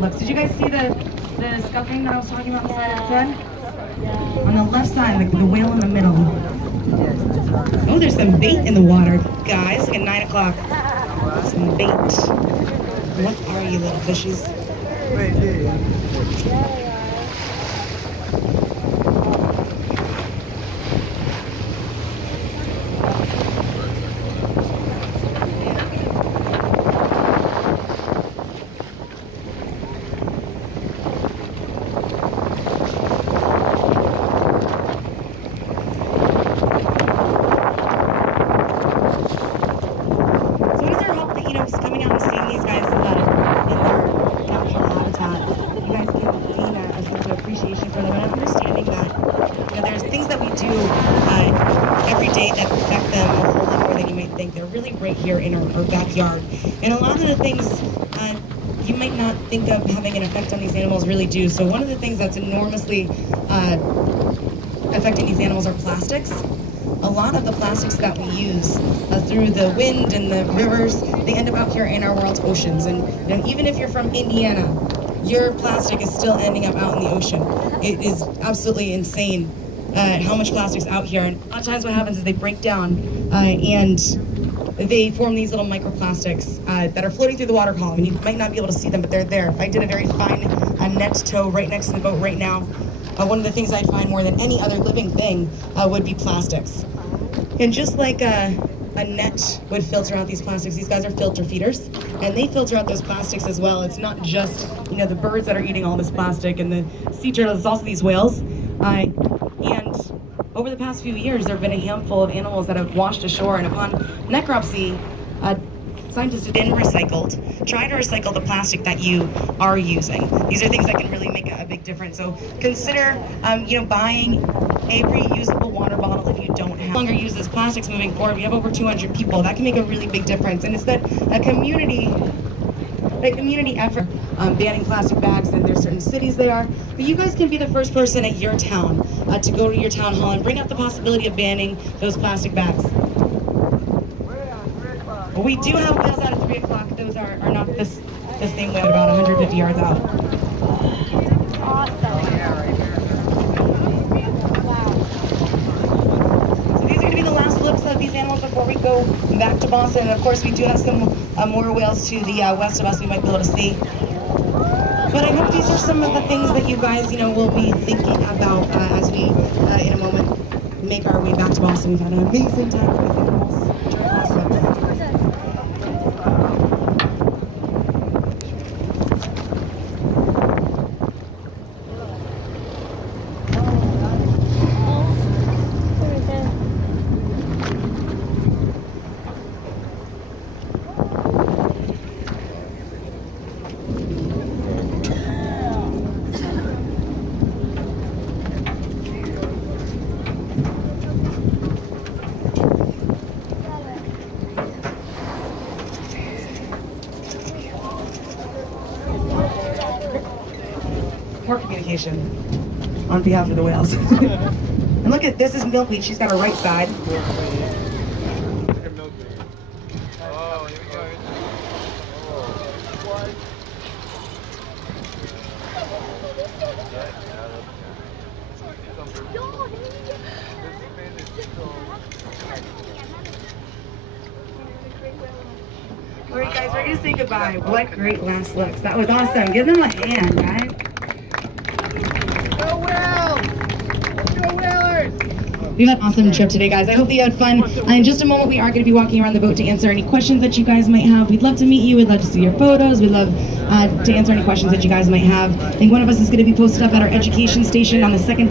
looks. Did you guys see the scuffing that I was talking about on the side of the sun? On the left side, like the whale in the middle. Oh, there's some bait in the water, guys. Like at 9 o'clock. Some bait. What are you, little fishies? Coming out and seeing these guys in their natural habitat, you guys can gain a sense of appreciation for them and understanding that there's things that we do every day that affect them a whole lot more than you might think. They're really right here in our backyard, and a lot of the things you might not think of having an effect on these animals really do. So one of the things that's enormously affecting these animals are plastics. A lot of the plastics that we use through the wind and the rivers, they end up out here in our world's oceans. And even if you're from Indiana, your plastic is still ending up out in the ocean. It is absolutely insane how much plastic's out here. And a lot of times what happens is they break down and they form these little microplastics that are floating through the water column. And you might not be able to see them, but they're there. If I did a very fine net tow right next to the boat right now, one of the things I'd find more than any other living thing would be plastics. And just like a net would filter out these plastics, these guys are filter feeders, and they filter out those plastics as well. It's not just the birds that are eating all this plastic and the sea turtles, it's also these whales. And over the past few years, there have been a handful of animals that have washed ashore, and upon necropsy, scientists have been recycled. Try to recycle the plastic that you are using. These are things that can really make a big difference. So consider, buying a reusable water bottle if you don't have. No longer use this plastics moving forward. We have over 200 people. That can make a really big difference. And it's that a community effort banning plastic bags, and there's certain cities they are. But you guys can be the first person at your town to go to your town hall and bring up the possibility of banning those plastic bags. Well, we do have whales out at 3 o'clock. Those are not the same way, about 150 yards out. Awesome. So these are going to be the last looks of these animals before we go back to Boston. And of course, we do have some more whales to the west of us we might be able to see. But I hope these are some of the things that you guys, will be thinking about as we, in a moment, make our way back to Boston. We've had an amazing time with these animals. Awesome. Poor communication on behalf of the whales. And look at this is Milkweed. She's got her right side. All right, guys, we're gonna say goodbye. What great last looks. That was awesome. Give them a hand, guys. We've had an awesome trip today, guys. I hope that you had fun. In just a moment, we are going to be walking around the boat to answer any questions that you guys might have. We'd love to meet you. We'd love to see your photos. We'd love to answer any questions that you guys might have. I think one of us is going to be posted up at our education station on the second